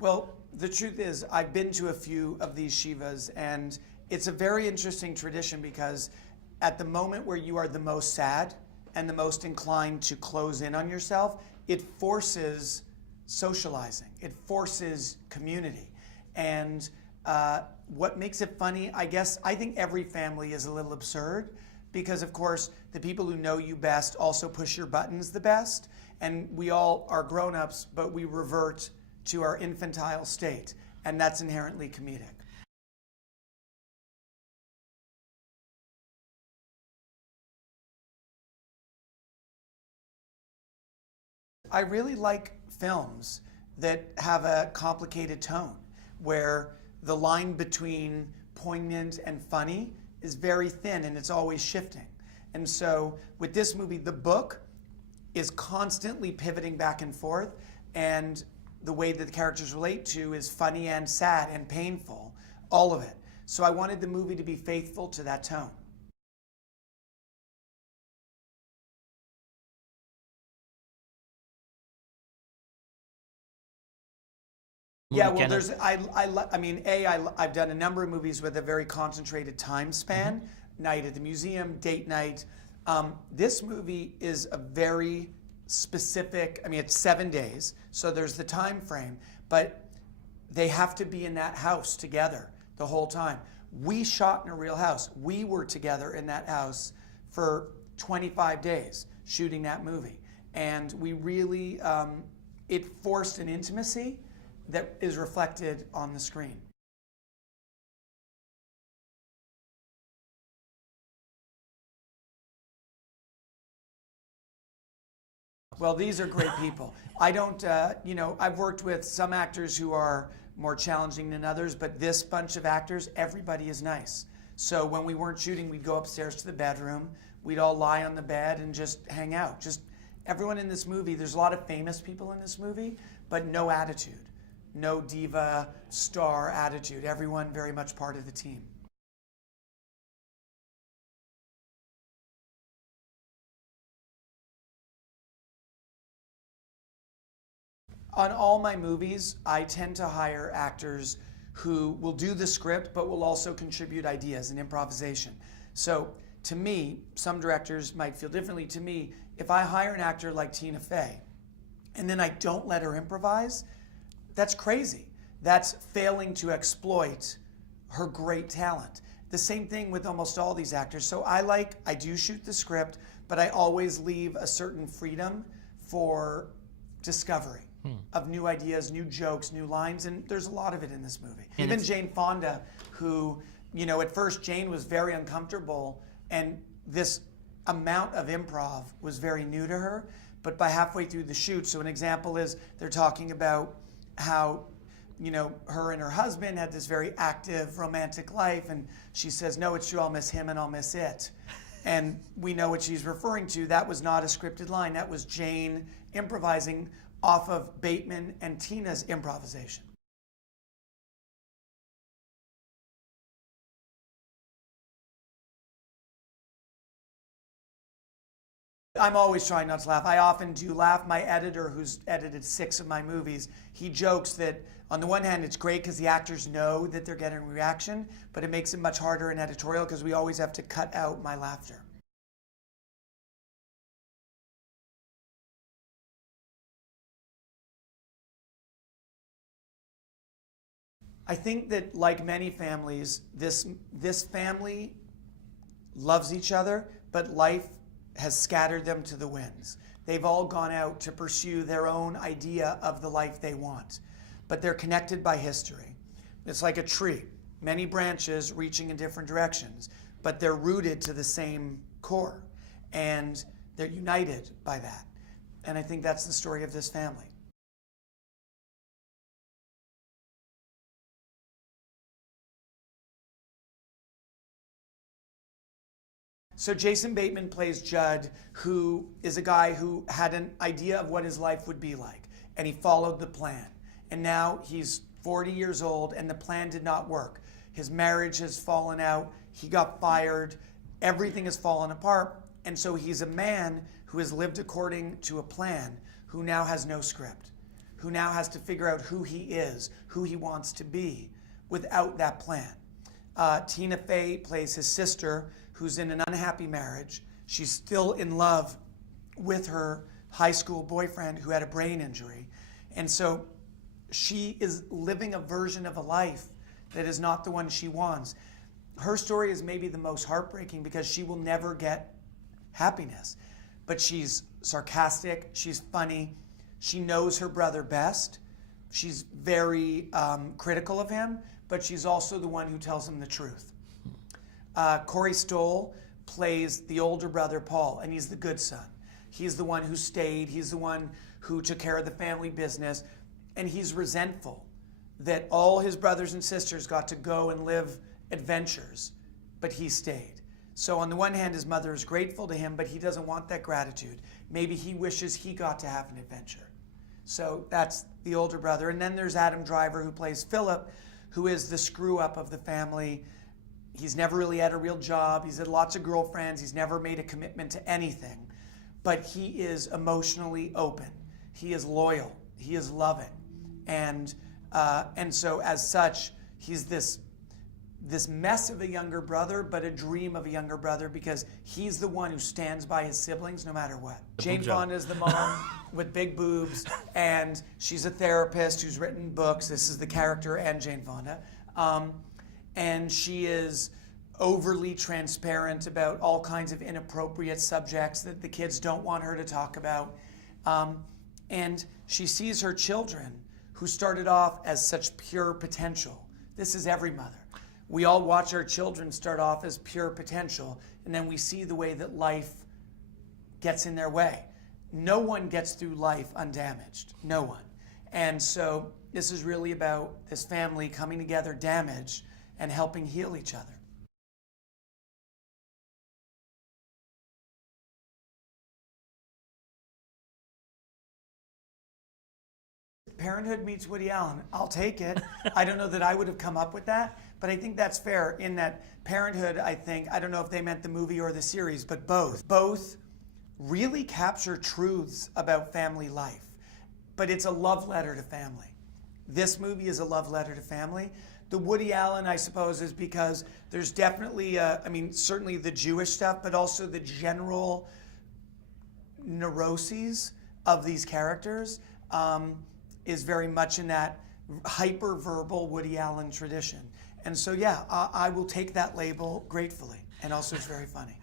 Well, the truth is, I've been to a few of these Shivas, and it's a very interesting tradition because at the moment where you are the most sad and the most inclined to close in on yourself, it forces socializing, it forces community. And what makes it funny, I think every family is a little absurd because, of course, the people who know you best also push your buttons the best. And we all are grown-ups, but we revert to our infantile state, and that's inherently comedic. I really like films that have a complicated tone, where the line between poignant and funny is very thin and it's always shifting. And so with this movie, the book is constantly pivoting back and forth, and the way that the characters relate to is funny and sad and painful, all of it. So I wanted the movie to be faithful to that tone. Yeah, well, there's, I mean, I've done a number of movies with a very concentrated time span, Night at the Museum, Date Night. This movie is a very specific, I mean, it's 7 days, so there's the time frame, but they have to be in that house together the whole time. We shot in a real house. We were together in that house for 25 days shooting that movie. And we really, it forced an intimacy that is reflected on the screen. Well, these are great people. I don't, you know, I've worked with some actors who are more challenging than others, but this bunch of actors, everybody is nice. So when we weren't shooting, we'd go upstairs to the bedroom, we'd all lie on the bed and just hang out. Just everyone in this movie, there's a lot of famous people in this movie, but no attitude. No diva star attitude. Everyone very much part of the team. On all my movies, I tend to hire actors who will do the script but will also contribute ideas and improvisation. So to me, some directors might feel differently. To me, if I hire an actor like Tina Fey and then I don't let her improvise, that's crazy. That's failing to exploit her great talent. The same thing with almost all these actors. So I do shoot the script, but I always leave a certain freedom for discovery of new ideas, new jokes, new lines, and there's a lot of it in this movie. And even Jane Fonda, who, you know, at first Jane was very uncomfortable, and this amount of improv was very new to her, but by halfway through the shoot, so an example is they're talking about how, you know, her and her husband had this very active romantic life, and she says, no, it's true, I'll miss him and I'll miss it. And we know what she's referring to. That was not a scripted line. That was Jane improvising off of Bateman and Tina's improvisation. I'm always trying not to laugh. I often do laugh. My editor, who's edited 6 of my movies, he jokes that on the one hand, it's great because the actors know that they're getting a reaction, but it makes it much harder in editorial because we always have to cut out my laughter. I think that, like many families, this family loves each other, but life has scattered them to the winds. They've all gone out to pursue their own idea of the life they want, but they're connected by history. It's like a tree, many branches reaching in different directions, but they're rooted to the same core, and they're united by that. And I think that's the story of this family. So Jason Bateman plays Judd, who is a guy who had an idea of what his life would be like, and he followed the plan. And now he's 40 years old, and the plan did not work. His marriage has fallen out, he got fired, everything has fallen apart, and so he's a man who has lived according to a plan, who now has no script, who now has to figure out who he is, who he wants to be without that plan. Tina Fey plays his sister, who's in an unhappy marriage. She's still in love with her high school boyfriend who had a brain injury. And so she is living a version of a life that is not the one she wants. Her story is maybe the most heartbreaking because she will never get happiness. But she's sarcastic, she's funny, she knows her brother best, she's very critical of him, but she's also the one who tells him the truth. Corey Stoll plays the older brother, Paul, and he's the good son. He's the one who stayed, he's the one who took care of the family business, and he's resentful that all his brothers and sisters got to go and live adventures, but he stayed. So on the one hand, his mother is grateful to him, but he doesn't want that gratitude. Maybe he wishes he got to have an adventure. So that's the older brother. And then there's Adam Driver, who plays Philip, who is the screw up of the family. He's never really had a real job. He's had lots of girlfriends. He's never made a commitment to anything. But he is emotionally open. He is loyal. He is loving. And so as such, he's this mess of a younger brother, but a dream of a younger brother because he's the one who stands by his siblings no matter what. Jane Fonda is the mom with big boobs, and she's a therapist who's written books. This is the character and Jane Fonda. And she is overly transparent about all kinds of inappropriate subjects that the kids don't want her to talk about. And she sees her children, who started off as such pure potential. This is every mother. We all watch our children start off as pure potential, and then we see the way that life gets in their way. No one gets through life undamaged. No one. And so this is really about this family coming together damaged and helping heal each other. Parenthood meets Woody Allen. I'll take it. I don't know that I would have come up with that, but I think that's fair in that Parenthood, I don't know if they meant the movie or the series, but both. Both really capture truths about family life, but it's a love letter to family. This movie is a love letter to family. The Woody Allen, I suppose, is because there's definitely, certainly the Jewish stuff, but also the general neuroses of these characters is very much in that hyper-verbal Woody Allen tradition. And so, yeah, I will take that label gratefully. And also, it's very funny.